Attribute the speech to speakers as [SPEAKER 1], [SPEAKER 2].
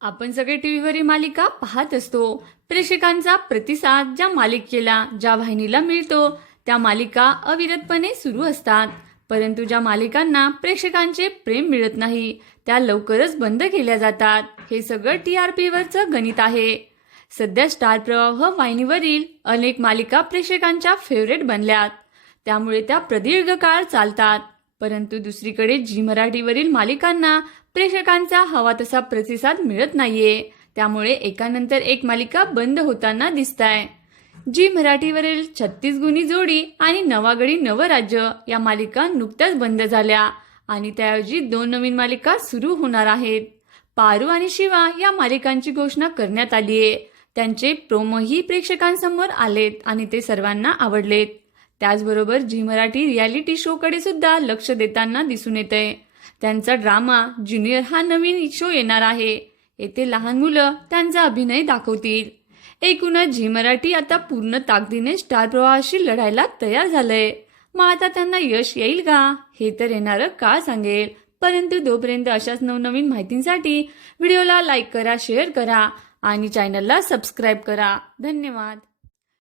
[SPEAKER 1] आपण सगळे टीव्हीवरील मालिका पाहत असतो. प्रेक्षकांचा प्रतिसाद ज्या मालिकेला ज्या वाहिनीला मिळतो त्या मालिका अविरतपणे सुरू असतात. परंतु ज्या मालिकांना प्रेक्षकांचे प्रेम मिळत नाही त्या लवकरच बंद केल्या जातात. हे सगळं टी आर पीवरचं गणित आहे. सध्या स्टार प्रवाह वाहिनीवरील अनेक मालिका प्रेक्षकांच्या फेवरेट बनल्यात. त्यामुळे त्या प्रदीर्घ काळ चालतात. परंतु दुसरीकडे जी मराठीवरील मालिकांना प्रेक्षकांचा हवा तसा प्रतिसाद मिळत नाहीये. त्यामुळे एकानंतर एक मालिका बंद होताना दिसत आहे जी मराठीवरील छत्तीस गुणी जोडी आणि नवागडी नवराज्य या मालिका नुकत्याच बंद झाल्या आणि त्याऐवजी दोन नवीन मालिका सुरू होणार आहेत. पारू आणि शिवा या मालिकांची घोषणा करण्यात आली आहे त्यांचे प्रोमोही प्रेक्षकांसमोर आलेत आणि ते सर्वांना आवडलेत. त्याचबरोबर झी मराठी रियालिटी शोकडे सुद्धा लक्ष देताना दिसून येत आहे त्यांचा ड्रामा ज्युनियर हा नवीन शो येणार आहे. येथे लहान मुलं त्यांचा अभिनय दाखवतील. एकूणच झी मराठी आता पूर्ण ताकदीने स्टार प्रवाहाशी लढायला तयार झालंय. मग आता त्यांना यश येईल का? हे तर येणारं का सांगेल? परंतु तोपर्यंत अशाच नवनवीन माहितींसाठी व्हिडिओला लाईक करा शेअर करा आणि चॅनलला सबस्क्राईब करा. धन्यवाद.